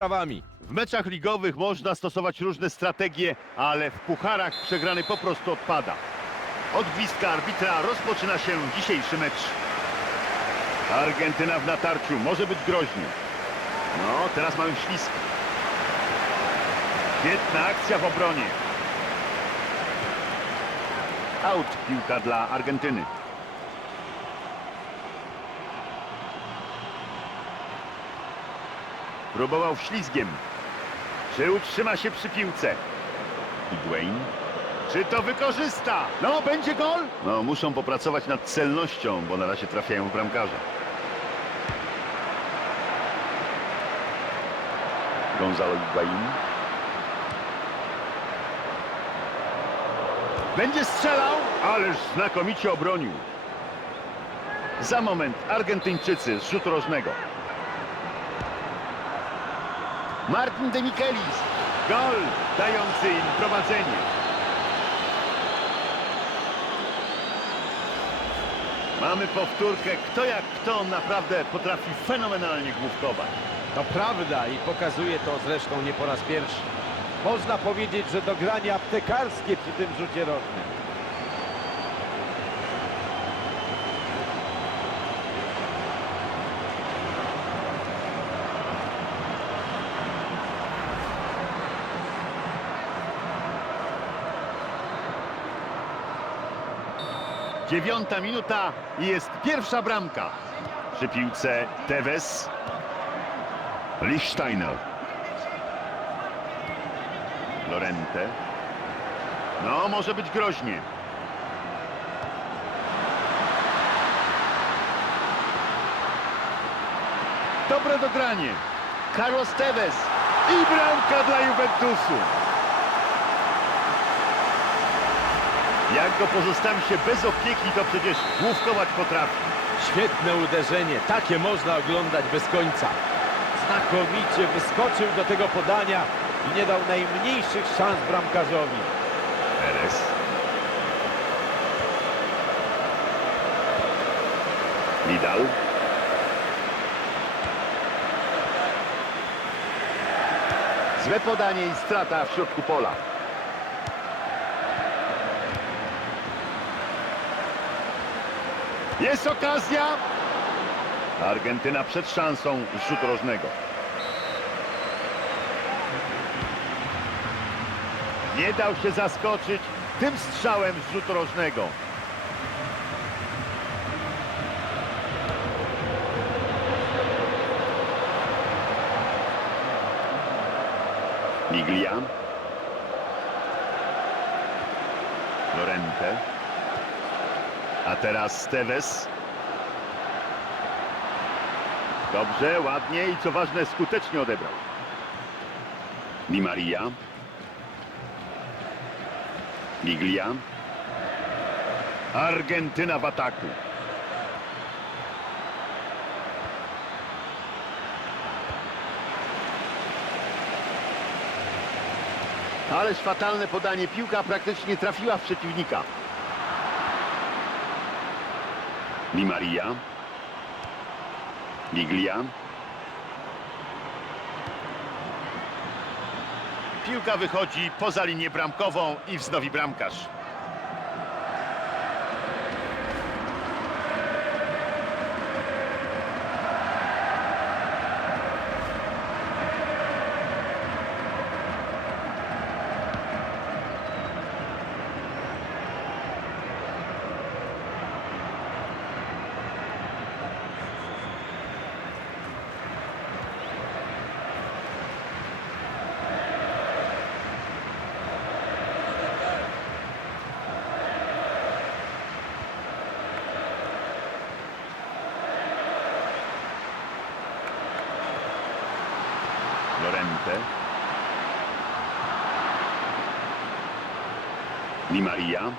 sprawami. W meczach ligowych można stosować różne strategie, ale w pucharach przegrany po prostu odpada. Od gwizdka arbitra rozpoczyna się dzisiejszy mecz. Argentyna w natarciu, może być groźnie. No, teraz mamy ślisk. Świetna akcja w obronie. Out piłka dla Argentyny. Próbował ślizgiem. Czy utrzyma się przy piłce? Higuain. Czy to wykorzysta? No, będzie gol? No, muszą popracować nad celnością, bo na razie trafiają w bramkarza. Gonzalo Higuain. Będzie strzelał, ależ znakomicie obronił. Za moment Argentyńczycy z rzutu rożnego. Martin de Michelis. Gol dający im prowadzenie. Mamy powtórkę. Kto jak kto naprawdę potrafi fenomenalnie główkować. To prawda i pokazuje to zresztą nie po raz pierwszy. Można powiedzieć, że dogranie aptekarskie przy tym rzucie rożnym. Dziewiąta minuta i jest pierwsza bramka. Przy piłce Tevez. Lichsteiner. Lorente. No, może być groźnie. Dobre dogranie. Carlos Tevez. I bramka dla Juventusu. Jak go pozostawi się bez opieki, to przecież główkować potrafi. Świetne uderzenie, takie można oglądać bez końca. Znakomicie wyskoczył do tego podania i nie dał najmniejszych szans bramkarzowi. Perez. Vidal. Złe podanie i strata w środku pola. Jest okazja. Argentyna przed szansą z rzutu rożnego. Nie dał się zaskoczyć tym strzałem z rzutu rożnego. Miglia. Lorente. A teraz Steves. Dobrze, ładnie i co ważne skutecznie odebrał. Di Maria. Miglia. Argentyna w ataku. Ależ fatalne podanie. Piłka praktycznie trafiła w przeciwnika. Di Maria. Miglia. Piłka wychodzi poza linię bramkową i wznowi bramkarz. Lorente. Di Maria.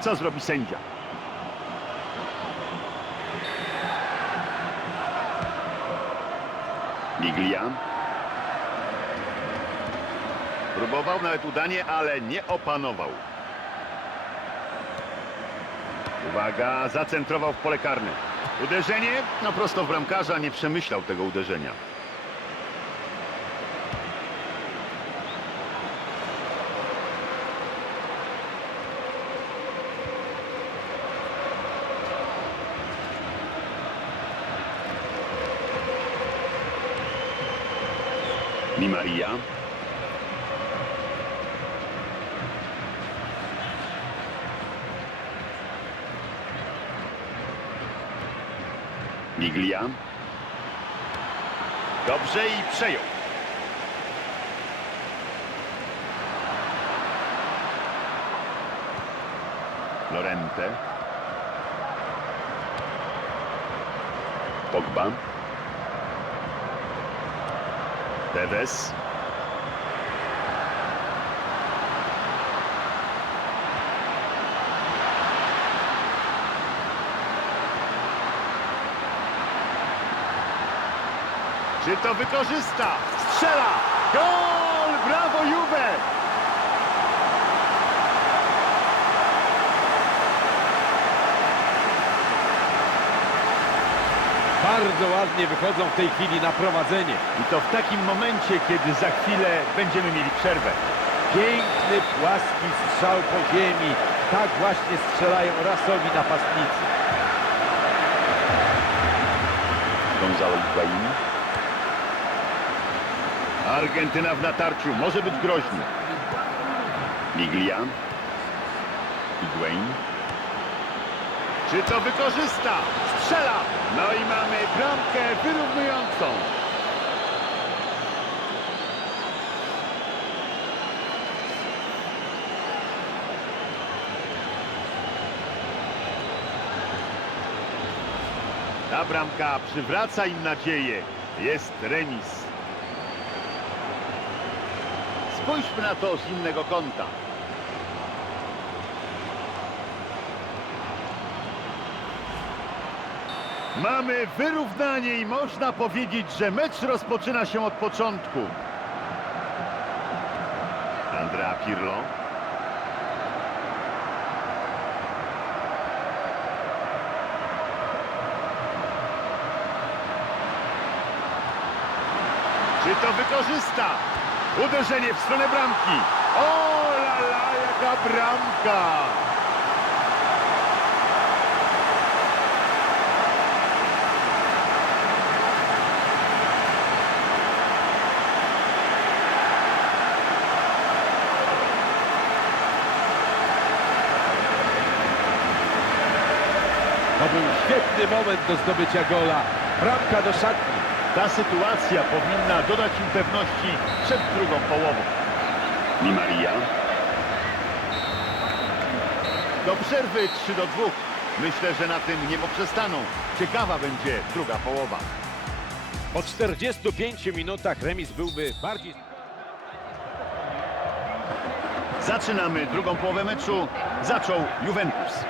Co zrobi sędzia? Miglia. Próbował nawet udanie, ale nie opanował. Uwaga, zacentrował w pole karne. Uderzenie? No prosto w bramkarza, nie przemyślał tego uderzenia. Di Maria. Biglia. Dobrze i przejął. Lorente. Pogba. Tevez. Czy to wykorzysta? Strzela! Gol! Brawo Juve! Bardzo ładnie wychodzą w tej chwili na prowadzenie. I to w takim momencie, kiedy za chwilę będziemy mieli przerwę. Piękny, płaski strzał po ziemi. Tak właśnie strzelają rasowi napastnicy. Gonzalo Higuain. Argentyna w natarciu. Może być groźny. Miglia. Higuain. Czy to wykorzysta? Strzela! No i mamy bramkę wyrównującą. Ta bramka przywraca im nadzieję. Jest remis. Spójrzmy na to z innego kąta. Mamy wyrównanie i można powiedzieć, że mecz rozpoczyna się od początku. Andrea Pirlo. Czy to wykorzysta? Uderzenie w stronę bramki. O la la, jaka bramka! To był świetny moment do zdobycia gola. Bramka do szatni. Ta sytuacja powinna dodać im pewności przed drugą połową. Di Maria. Do przerwy 3 do 2. Myślę, że na tym nie poprzestaną. Ciekawa będzie druga połowa. Po 45 minutach remis byłby bardziej... Zaczynamy drugą połowę meczu. Zaczął Juventus.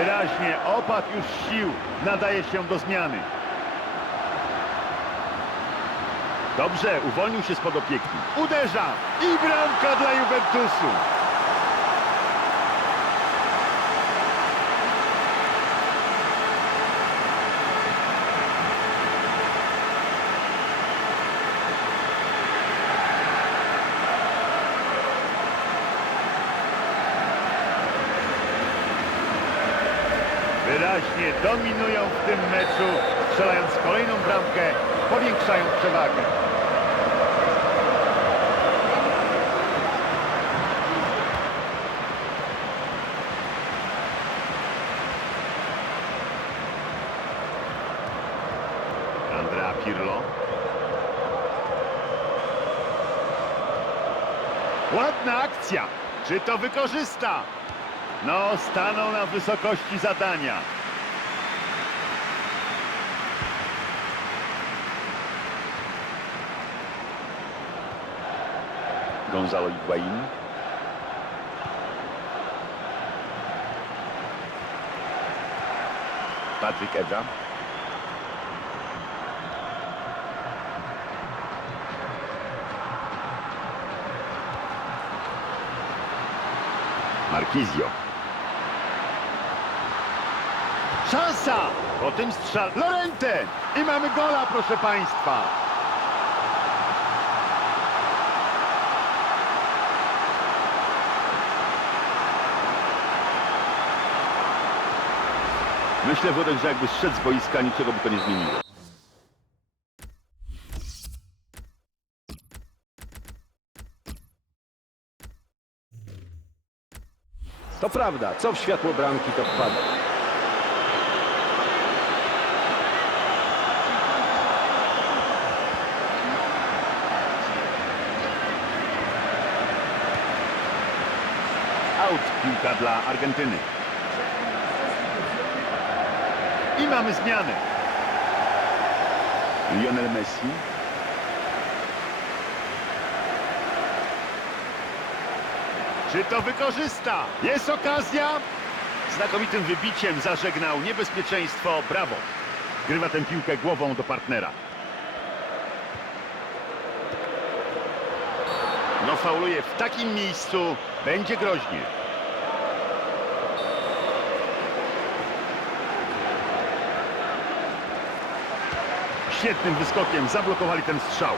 Wyraźnie opadł już sił. Nadaje się do zmiany. Dobrze, uwolnił się spod opieki. Uderza i bramka dla Juventusu. Wyraźnie dominują w tym meczu, strzelając kolejną bramkę, powiększają przewagę. Andrea Pirlo. Ładna akcja. Czy to wykorzysta? No, stanął na wysokości zadania. Gonzalo Higuain. Patryk Edra. Marquizio. Szansa! Po tym strzał Lorente! I mamy gola, proszę Państwa. Myślę, Wodek, że jakby szedł z boiska, niczego by to nie zmieniło. To prawda, co w światło bramki to wpada. Out piłka dla Argentyny. Mamy zmianę. Lionel Messi. Czy to wykorzysta? Jest okazja. Znakomitym wybiciem zażegnał niebezpieczeństwo. Brawo. Grywa tę piłkę głową do partnera. No fauluje w takim miejscu. Będzie groźnie. Świetnym wyskokiem zablokowali ten strzał.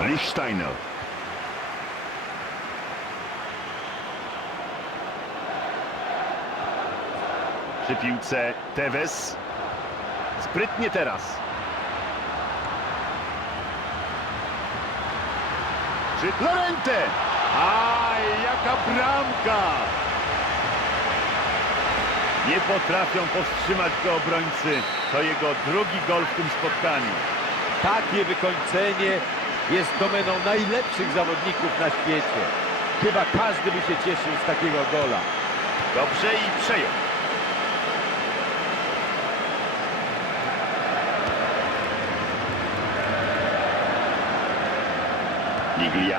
Lichsteiner. Przy piłce Tevez. Sprytnie teraz. Czy Lorente? Aj, jaka bramka! Nie potrafią powstrzymać go obrońcy. To jego drugi gol w tym spotkaniu. Takie wykończenie jest domeną najlepszych zawodników na świecie. Chyba każdy by się cieszył z takiego gola. Dobrze i przejął. Niglia.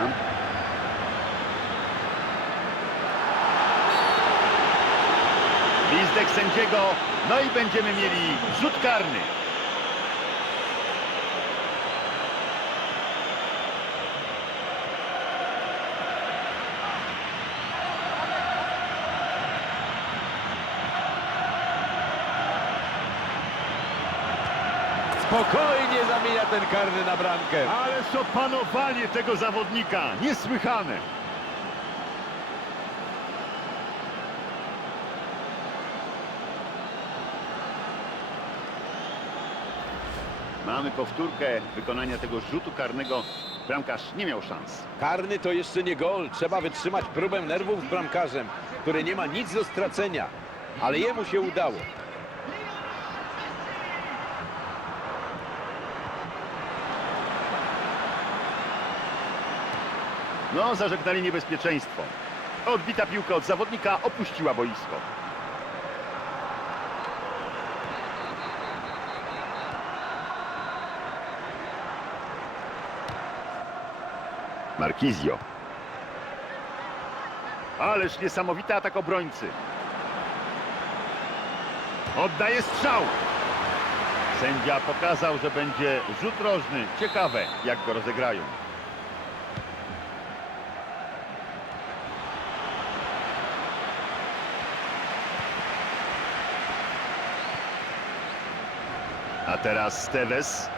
Gwizdek sędziego. No i będziemy mieli rzut karny. Spokojnie zamienia ten karny na bramkę. Ależ opanowanie tego zawodnika. Niesłychane. Mamy powtórkę wykonania tego rzutu karnego. Bramkarz nie miał szans. Karny to jeszcze nie gol. Trzeba wytrzymać próbę nerwów z bramkarzem, który nie ma nic do stracenia. Ale jemu się udało. No, zażegnali niebezpieczeństwo. Odbita piłka od zawodnika opuściła boisko. Markizio. Ależ niesamowity atak obrońcy. Oddaje strzał. Sędzia pokazał, że będzie rzut rożny. Ciekawe, jak go rozegrają. A teraz Tevez.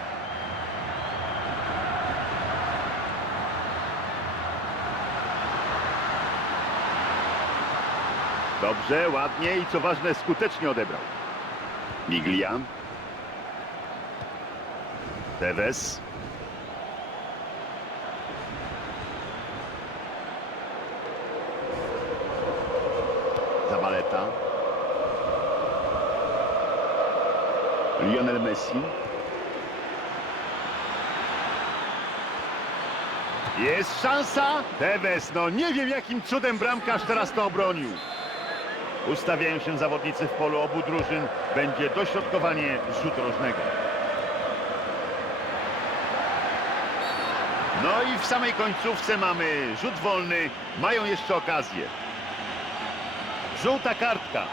Dobrze, ładnie i co ważne skutecznie odebrał. Miglia. Tevez. Zabaleta. Lionel Messi. Jest szansa. Tevez, no nie wiem jakim cudem bramkarz teraz to obronił. Ustawiają się zawodnicy w polu obu drużyn. Będzie dośrodkowanie z rzutu rożnego. No i w samej końcówce mamy rzut wolny. Mają jeszcze okazję. Żółta kartka.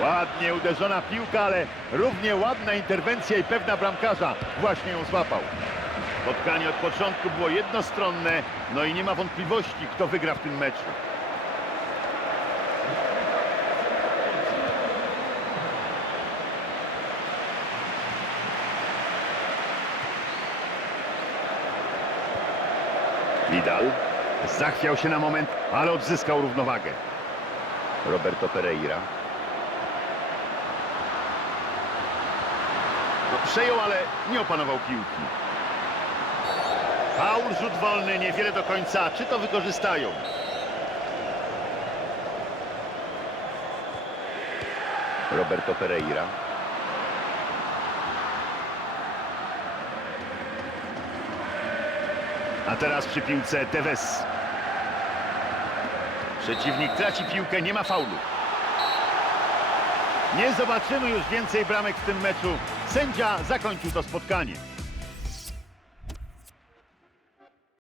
Ładnie uderzona piłka, ale równie ładna interwencja i pewna bramkarza właśnie ją złapał. Spotkanie od początku było jednostronne, no i nie ma wątpliwości, kto wygra w tym meczu. Vidal. Zachwiał się na moment, ale odzyskał równowagę. Roberto Pereira. Przejął, ale nie opanował piłki. Paul, rzut wolny, niewiele do końca. Czy to wykorzystają? Roberto Pereira. A teraz przy piłce Tevez. Przeciwnik traci piłkę, nie ma faulu. Nie zobaczymy już więcej bramek w tym meczu. Sędzia zakończył to spotkanie.